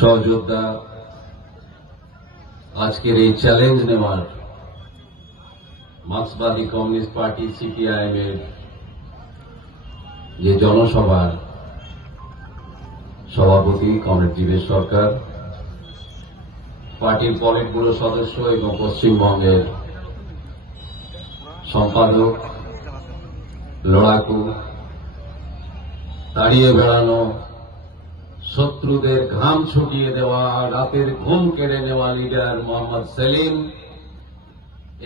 সহযোদ্ধা আজকের এই চ্যালেঞ্জ নেওয়ার মার্ক্সবাদী কমিউনিস্ট পার্টি সিপিআইএম এর যে জনসভার সভাপতি কমরেড জীবেশ সরকার, পার্টির পলিট ব্যুরো সদস্য এবং পশ্চিমবঙ্গের সম্পাদক, লড়াকু, তাড়িয়ে বেড়ানো, শত্রুদের ঘাম ছুটিয়ে দেওয়া, রাতের ঘুম কেড়ে নেওয়া লিডার মোহাম্মদ সেলিম,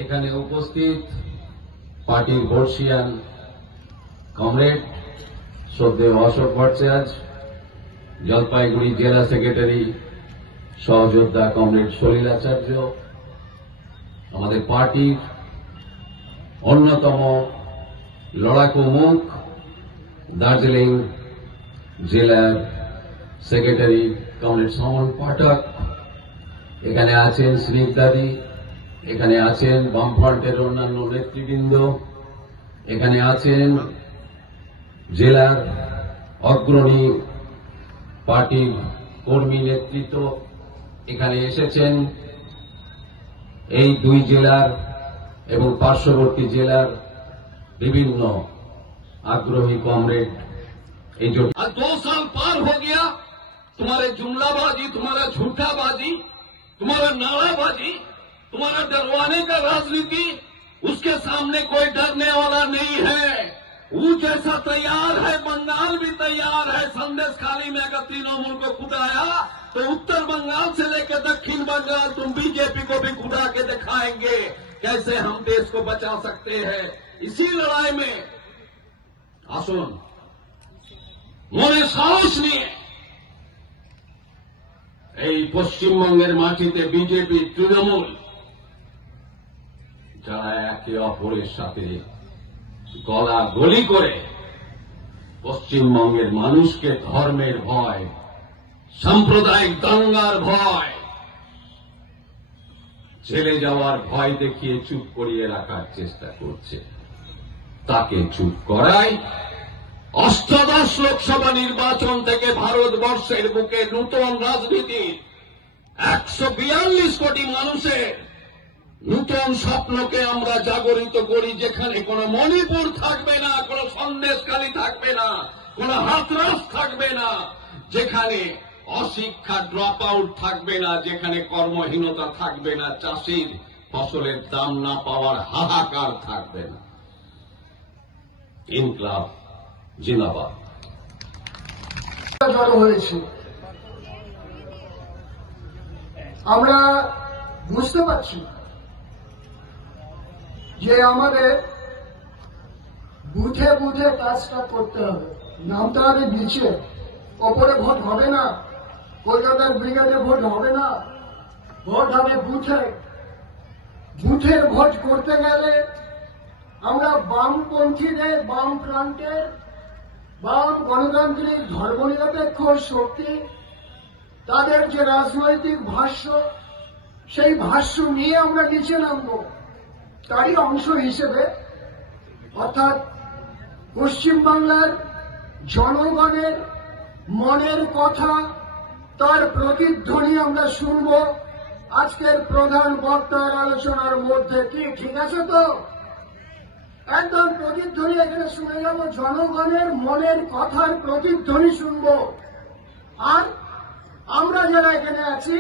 এখানে উপস্থিত পার্টির বর্ষিয়ান কমরেড শ্রদ্ধেয় অশোক ভট্টাচার্য, জলপাইগুড়ি জেলা সেক্রেটারি সহযোদ্ধা কমরেড সলিল আচার্য, আমাদের পার্টির অন্যতম লড়াকু মুখ দার্জিলিং জেলার সেক্রেটারি কমরেড সমন পাঠক, এখানে আছেন স্নিগ্ধাদি, এখানে আছেন বামফ্রন্টের অন্যান্য নেতৃবৃন্দ, এখানে আছেন জেলার অগ্রণী পার্টির কর্মী নেতৃত্ব, এখানে এসেছেন এই দুই জেলার এবং পার্শ্ববর্তী জেলার বিভিন্ন আগ্রহী कॉमरेड। जो 2 साल पार हो गया, तुम्हारे जुमलाबाजी, तुम्हारा झूठाबाजी, तुम्हारा नाराबाजी, तुम्हारा डरवाने का राजनीति, उसके सामने कोई डरने वाला नहीं है। वो जैसा तैयार है, बंगाल भी तैयार है। संदेश खाली में अगर तृणमूल को कुटाया तो उत्तर बंगाल से लेकर दक्षिण बंगाल तुम बीजेपी को भी कुटा के दिखाएंगे कैसे हम देश को बचा सकते हैं। इसी लड़ाई में আসুন, মনে সাহস নিয়ে এই পশ্চিমবঙ্গের মাটিতে বিজেপি, তৃণমূল যারা একে অপরের সাথে গলাগলি করে পশ্চিমবঙ্গের মানুষকে ধর্মের ভয়, সাম্প্রদায়িক দাঙ্গার ভয়, জেলে যাওয়ার ভয় দেখিয়ে চুপ করিয়ে রাখার চেষ্টা করছে, তাকে চুপ করাই অষ্টাদশ লোকসভা নির্বাচন থেকে ভারতবর্ষের বুকে নূতন রাজনীতি 142 কোটি মানুষের নূতন স্বপ্নকে আমরা জাগরিত করি, যেখানে কোনো মণিপুর থাকবে না, কোনো সন্দেশখালী থাকবে না, কোনো হাতরাস থাকবে না, যেখানে অশিক্ষা ড্রপ আউট থাকবে না, যেখানে কর্মহীনতা থাকবে না, চাষির ফসলের দাম না পাওয়ার হাহাকার থাকবে না। ইনকলাব জিন্দাবাদ। হয়েছে আমরা বুঝতে পারছি যে আমাদের বুথে বুথে কাজটা করতে হবে, নামতে হবে নিচে, ওপরে ভোট হবে না, কলকাতার ব্রিগেডে ভোট হবে না, ভোট হবে বুথে। বুথে ভোট করতে গেলে আমরা বামপন্থীদের, বাম প্রান্তের, বাম গণতান্ত্রিক ধর্মনিরপেক্ষ শক্তি, তাদের যে রাজনৈতিক ভাষ্য, সেই ভাষ্য নিয়ে আমরা নিচে নামব। তারই অংশ হিসেবে অর্থাৎ পশ্চিমবাংলার জনগণের মনের কথা, তার প্রতিধ্বনি আমরা শুনব আজকের প্রধান বক্তার আলোচনার মধ্যে। কি ঠিক আছে তো? একদম প্রতিধ্বনি এখানে শুনে যাব, জনগণের মনের কথার প্রতিধ্বনি শুনব। আর আমরা যারা এখানে আছি,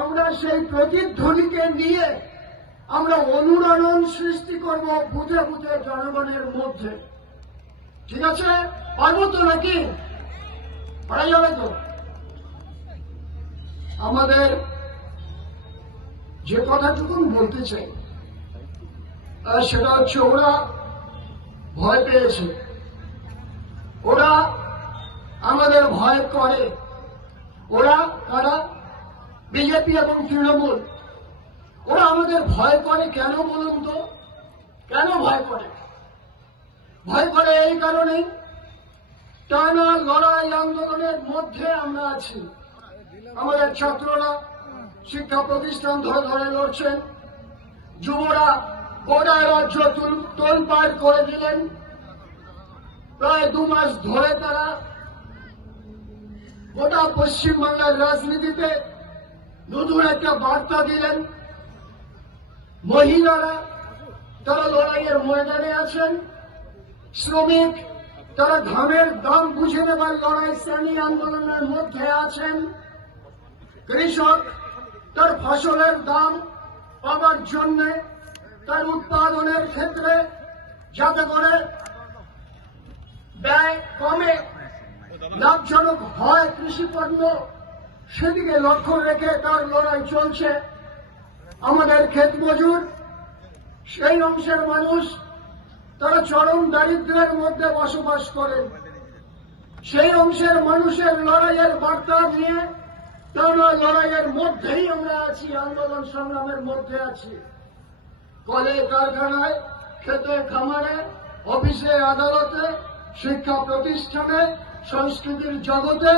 আমরা সেই প্রতিধ্বনিকে নিয়ে আমরা অনুরণন সৃষ্টি করব বুথে বুথে জনগণের মধ্যে। ঠিক আছে? পারবো তো নাকি? পারা যাবে তো? আমাদের যে কথাটুকু বলতে চাই সেটা হচ্ছে, ওরা ভয় পেয়েছে, ওরা আমাদের ভয় করে। ওরা কারা? বিজেপি এবং তৃণমূল। ওরা আমাদের ভয় করে কেন বলুন তো? কেন ভয় করে? ভয় করে এই কারণেই, টানা লড়াই আন্দোলনের মধ্যে আমরা আছি। আমাদের ছাত্ররা শিক্ষা প্রতিষ্ঠান ধরে ধরে লড়ছেন, যুবরা গোটা রাজ্য তোলপাড় করে দিলেন। প্রায় 2 মাস ধরে তারা গোটা পশ্চিমবাংলার রাজনীতিতে নতুন একটা বার্তা দিলেন। মহিলারা তারা লড়াইয়ের ময়দানে আছেন, শ্রমিক তারা ঘামের দাম বুঝে নেবার লড়াই শ্রেণী আন্দোলনের মধ্যে আছেন, কৃষক তার ফসলের দাম পাবার জন্য তার উৎপাদনের ক্ষেত্রে যাতে করে ব্যয় কমে লাভজনক হয় কৃষিপণ্য, সেদিকে লক্ষ্য রেখে তার লড়াই চলছে। আমাদের ক্ষেত মজুর সেই অংশের মানুষ তারা চরম দারিদ্র্যের মধ্যে বসবাস করেন, সেই অংশের মানুষের লড়াইয়ের বার্তা নিয়ে তারা লড়াইয়ের মধ্যেই আমরা আছি, আন্দোলন সংগ্রামের মধ্যে আছি। কলে কারখানায়, খেতে খামারে, অফিসে আদালতে, শিক্ষা প্রতিষ্ঠানে, সংস্কৃতির জগতে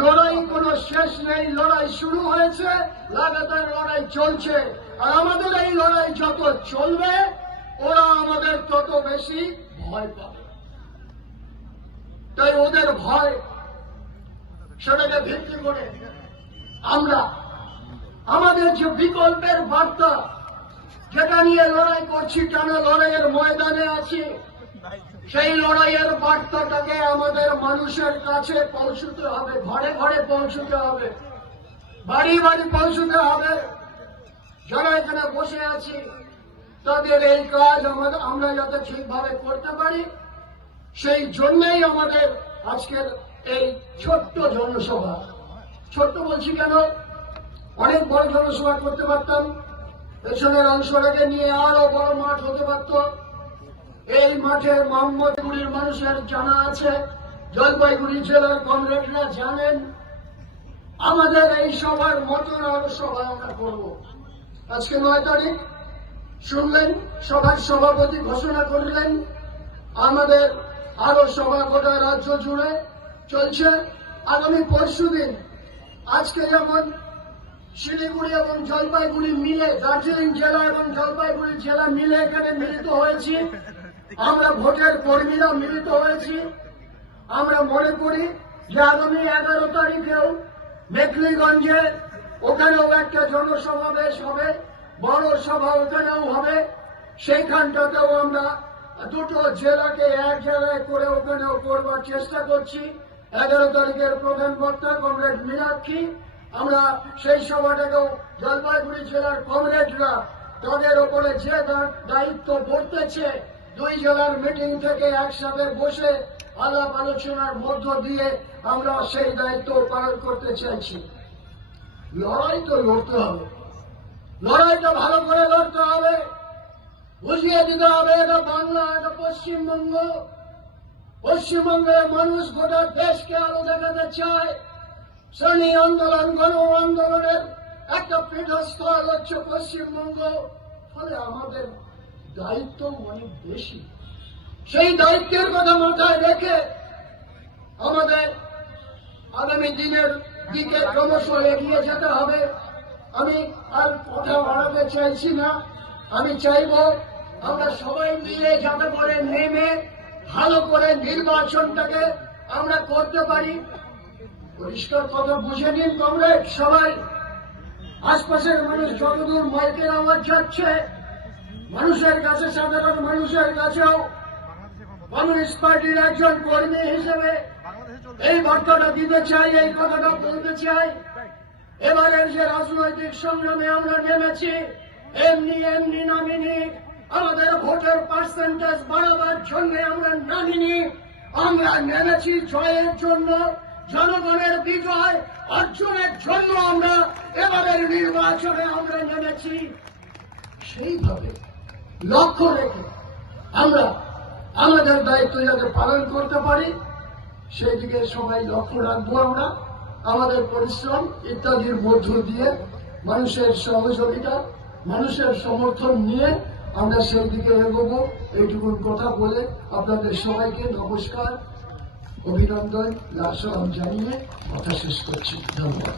লড়াই কোনো শেষ নেই। লড়াই শুরু হয়েছে, লাগাতার লড়াই চলছে। আর আমাদের এই লড়াই যত চলবে ওরা আমাদের তত বেশি ভয় পাবে। তাই ওদের ভয় সেটাকে ভিত্তি করে আমরা আমাদের যে বিকল্পের বার্তা যেটা নিয়ে লড়াই করছি, কেন লড়াইয়ের ময়দানে আছি, সেই লড়াইয়ের বার্তাটাকে আমাদের মানুষের কাছে পৌঁছতে হবে, ঘরে ঘরে পৌঁছতে হবে, বাড়ি বাড়ি পৌঁছতে হবে। যারা এখানে বসে আছি তাদের এই কাজ আমরা যাতে ঠিকভাবে করতে পারি, সেই জন্যই আমাদের আজকের এই ছোট্ট জনসভা। ছোট্ট বলছি কেন, অনেক বড় জনসভা করতে পারতাম, পেছনের অংশটাকে নিয়ে আরো বড় মাঠ হতে পারত। এই মাঠে মোহাম্মদপুরের মানুষের জানা আছে, জলপাইগুড়ি জেলার কমরেডরা জানেন। আমাদের এই সভার মতন আরো সভা আমরা করব। আজকে 9 তারিখ শুনলেন, সভার সভাপতি ঘোষণা করলেন আমাদের আরো সভা গোটা রাজ্য জুড়ে চলছে। আগামী পরশুদিন, আজকে যেমন শিলিগুড়ি এবং জলপাইগুড়ি মিলে, দার্জিলিং জেলা এবং জলপাইগুড়ি জেলা মিলে এখানে মিলিত হয়েছি, আমরা ভোটের কর্মীরা মিলিত হয়েছি। আমরা মনে করি যে আগামী 11 তারিখেও মেখলিগঞ্জে ওখানেও একটা জনসমাবেশ হবে, বড় সভা ওখানেও হবে। সেইখানটাতেও আমরা দুটো জেলাকে এক জায়গায় করে ওখানেও করবার চেষ্টা করছি। 11 তারিখের প্রধান বক্তা কমরেড মীনাক্ষী, আমরা সেই সভাটাকেও জলপাইগুড়ি জেলার কমরেডরা তাদের ওপরে যে দায়িত্ব বর্তেছে, 2 জেলার মিটিং থেকে একসাথে বসে আলাপ আলোচনার মধ্য দিয়ে আমরা সেই দায়িত্ব পালন করতে চাইছি। লড়াই তো লড়তে হবে, লড়াইটা ভালো করে লড়তে হবে, বুঝিয়ে দিতে হবে এটা বাংলা, এটা পশ্চিমবঙ্গ। পশ্চিমবঙ্গের মানুষ গোটা দেশকে আলো দেখাতে চায়। শ্রেণী আন্দোলন, গণ আন্দোলনের একটা পীঠস্থল হচ্ছে পশ্চিমবঙ্গ। ফলে আমাদের দায়িত্ব অনেক বেশি। সেই দায়িত্বের কথা মাথায় রেখে আমাদের আগামী দিনের দিকে ক্রমশ এগিয়ে যেতে হবে। আমি আর কথা বাড়াতে চাইছি না। আমি চাইব আমরা সবাই মিলে যাতে করে নেমে ভালো করে নির্বাচনটাকে আমরা করতে পারি। পরিষ্কার কথা বুঝে নিন কমরেড সবাই, আশপাশের মানুষ যতদূর মাইকের আওয়াজ যাচ্ছে মানুষের কাছে, সাধারণ মানুষের কাছেও কমিউনিস্ট পার্টির একজন কর্মী হিসেবে এই বার্তাটা দিতে চাই, এই কথাটা বলতে চাই। এবারের যে রাজনৈতিক সংগ্রামে আমরা নেমেছি, এমনি নামিনি। আমাদের ভোটের পার্সেন্টেজ বাড়াবার জন্য আমরা নামিনি, আমরা নেমেছি জয়ের জন্য, জনগণের বিজয় অর্জনের জন্য আমরা এবারের নির্বাচনে আমরা নেমেছি। সেইভাবে লক্ষ্য রেখে আমরা আমাদের দায়িত্ব যাতে পালন করতে পারি সেই দিকে সবাই লক্ষ্য রাখবো। আমরা আমাদের পরিশ্রম ইত্যাদির মধ্য দিয়ে মানুষের সহযোগিতা, মানুষের সমর্থন নিয়ে আমরা সেই দিকে এগোবো। এইটুকুন কথা বলে আপনাদের সবাইকে নমস্কার, অভিনন্দন, সালাম জানিয়ে কথা শেষ করছি। ধন্যবাদ।